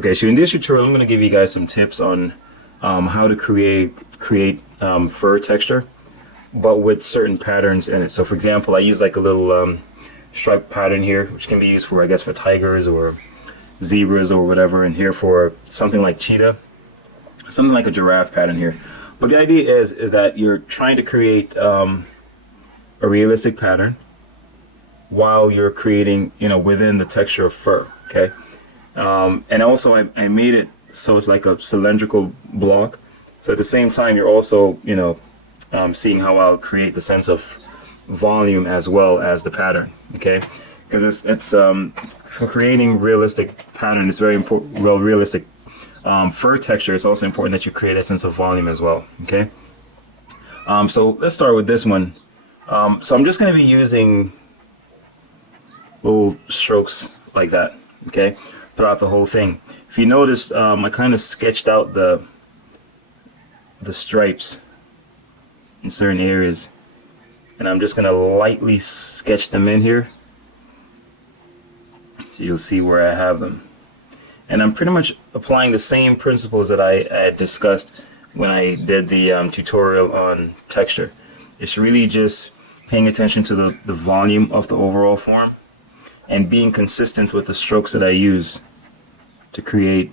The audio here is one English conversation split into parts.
Okay, so in this tutorial, I'm going to give you guys some tips on how to create fur texture, but with certain patterns in it. So, for example, I use like a little stripe pattern here, which can be used for, I guess, for tigers or zebras or whatever, and here for something like cheetah, something like a giraffe pattern here. But the idea is that you're trying to create a realistic pattern while you're creating, within the texture of fur. Okay. And also I made it so it's like a cylindrical block. So at the same time, you're also, seeing how I'll create the sense of volume as well as the pattern. Okay. Because it's for creating realistic pattern, it's very important. Well, realistic fur texture, it's also important that you create a sense of volume as well. Okay. So let's start with this one. So I'm just going to be using little strokes like that. Okay. Throughout the whole thing. If you notice, I kind of sketched out the stripes in certain areas, and I'm just gonna lightly sketch them in here, so you'll see where I have them. And I'm pretty much applying the same principles that I had discussed when I did the tutorial on texture. It's really just paying attention to the volume of the overall form and being consistent with the strokes that I use to create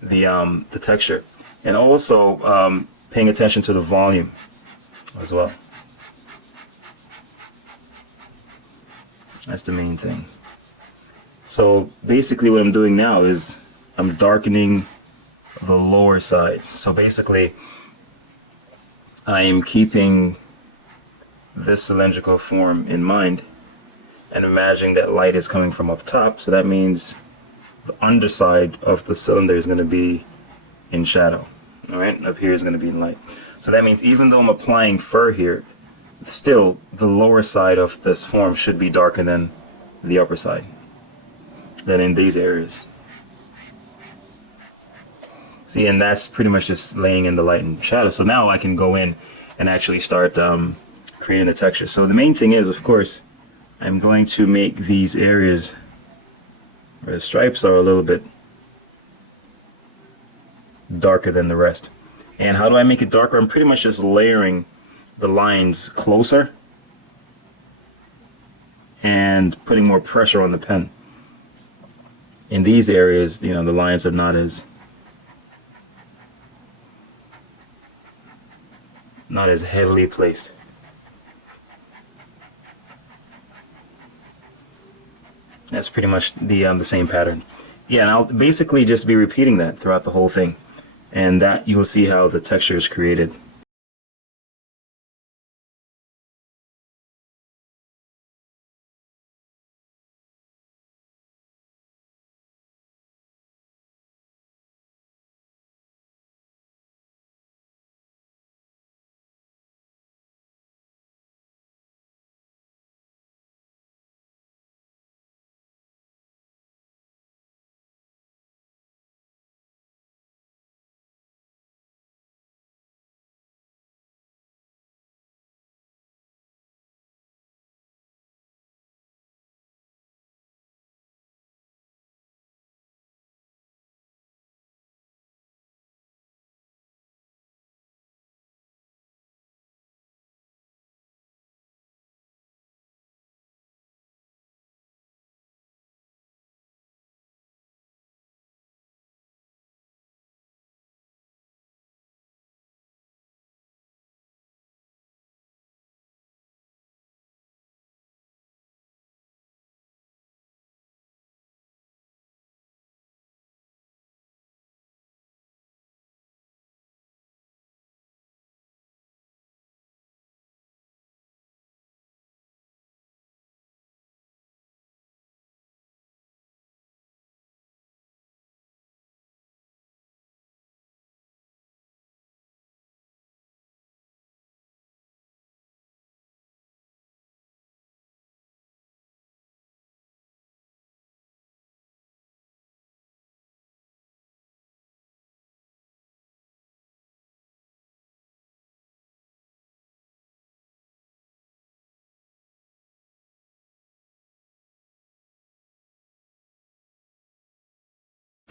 the texture, and also paying attention to the volume as well. That's the main thing. So basically what I'm doing now is I'm darkening the lower sides. So basically I am keeping this cylindrical form in mind and imagining that light is coming from up top, so that means the underside of the cylinder is going to be in shadow. Alright, up here is going to be in light. So that means even though I'm applying fur here, still the lower side of this form should be darker than the upper side, than in these areas. See, and that's pretty much just laying in the light and shadow. So now I can go in and actually start creating the texture. So the main thing is, of course, I'm going to make these areas where the stripes are a little bit darker than the rest. And how do I make it darker? I'm pretty much just layering the lines closer and putting more pressure on the pen. In these areas, the lines are not as heavily placed. That's pretty much the same pattern. Yeah, and I'll basically just be repeating that throughout the whole thing, and that you will see how the texture is created.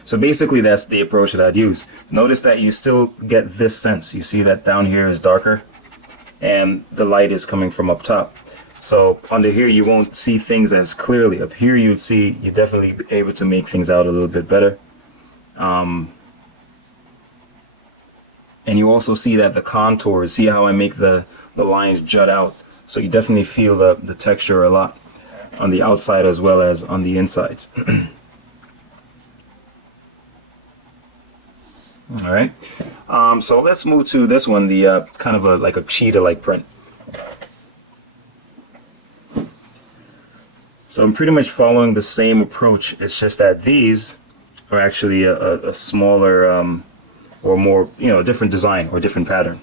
So basically that's the approach that I'd use. Notice that you still get this sense. You see that down here is darker and the light is coming from up top. So under here you won't see things as clearly. Up here you're definitely able to make things out a little bit better. And you also see that the contours, see how I make the lines jut out. So you definitely feel the texture a lot on the outside as well as on the insides. All right. So let's move to this one, the kind of like a cheetah-like print. So I'm pretty much following the same approach. It's just that these are actually a smaller or more, different design or different pattern.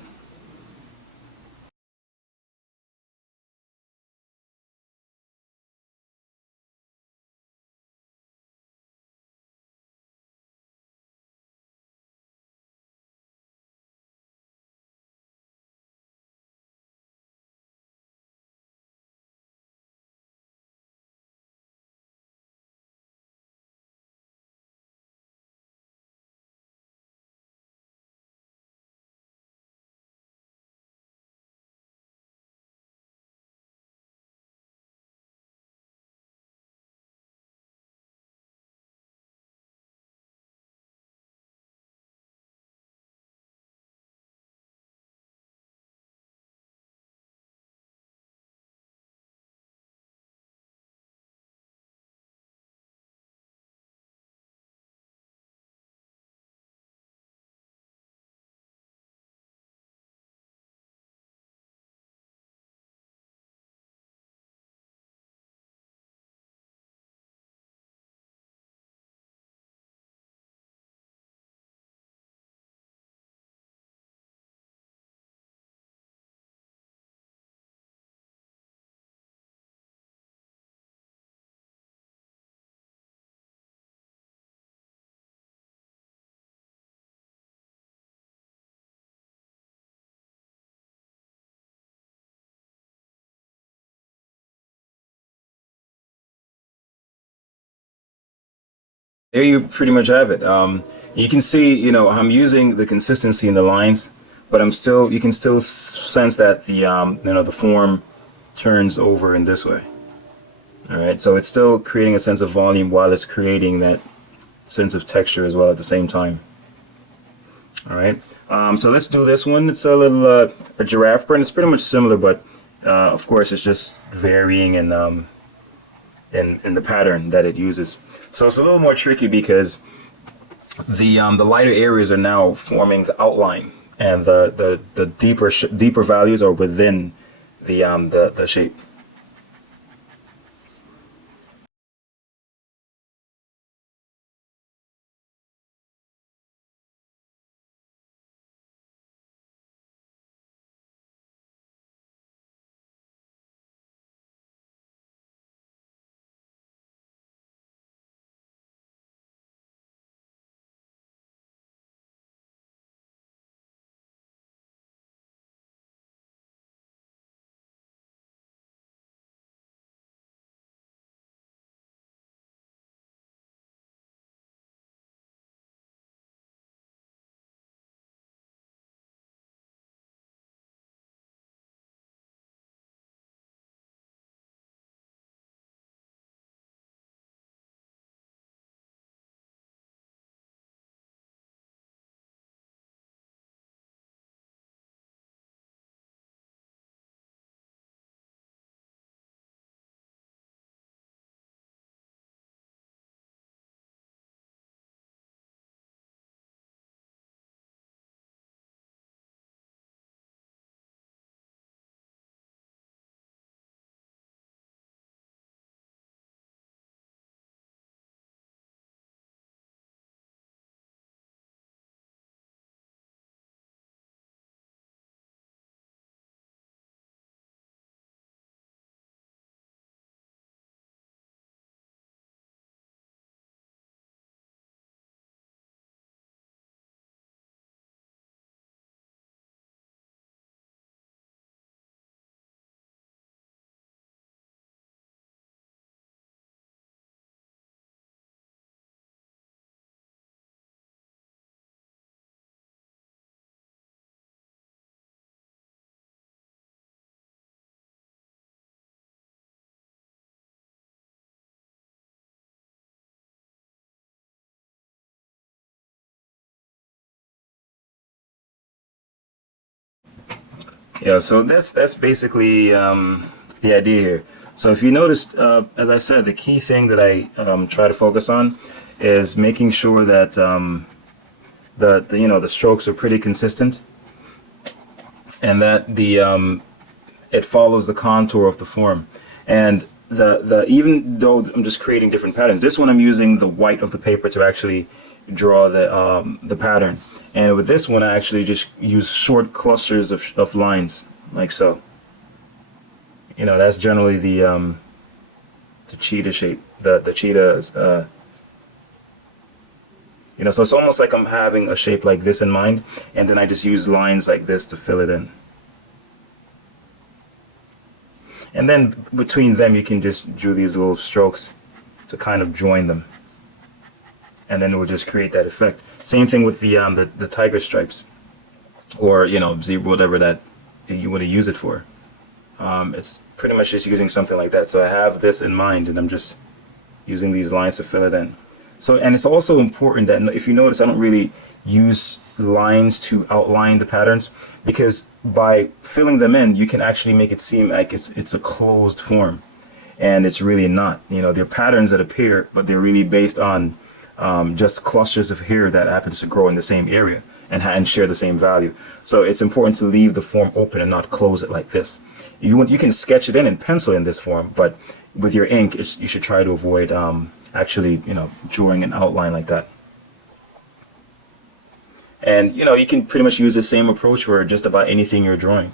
There you pretty much have it. You can see, I'm using the consistency in the lines, but you can still sense that the form turns over in this way. All right, so it's still creating a sense of volume while it's creating that sense of texture as well at the same time. All right, so let's do this one. It's a little a giraffe print. It's pretty much similar, but of course it's just varying in the pattern that it uses. So it's a little more tricky because the lighter areas are now forming the outline, and the deeper values are within the shape. Yeah, so that's basically the idea here. So if you noticed, as I said, the key thing that I try to focus on is making sure that the strokes are pretty consistent, and that it follows the contour of the form. And the even though I'm just creating different patterns, this one I'm using the white of the paper to actually draw the pattern. And with this one, I actually just use short clusters of lines, like so. You know, that's generally the cheetah shape. The cheetah is, you know, so it's almost like I'm having a shape like this in mind, and then I just use lines like this to fill it in. And then between them, you can just do these little strokes to kind of join them, and then it will just create that effect. Same thing with the tiger stripes, or you know, zebra, whatever that you want to use it for. It's pretty much just using something like that. So I have this in mind, and I'm just using these lines to fill it in. So, and it's also important that if you notice, I don't really use lines to outline the patterns, because by filling them in, you can actually make it seem like it's a closed form, and it's really not. You know, they're patterns that appear, but they're really based on just clusters of hair that happens to grow in the same area and share the same value. So it's important to leave the form open and not close it like this. You can sketch it in and pencil in this form, but with your ink, you should try to avoid actually, you know, drawing an outline like that. And you know, you can pretty much use the same approach for just about anything you're drawing.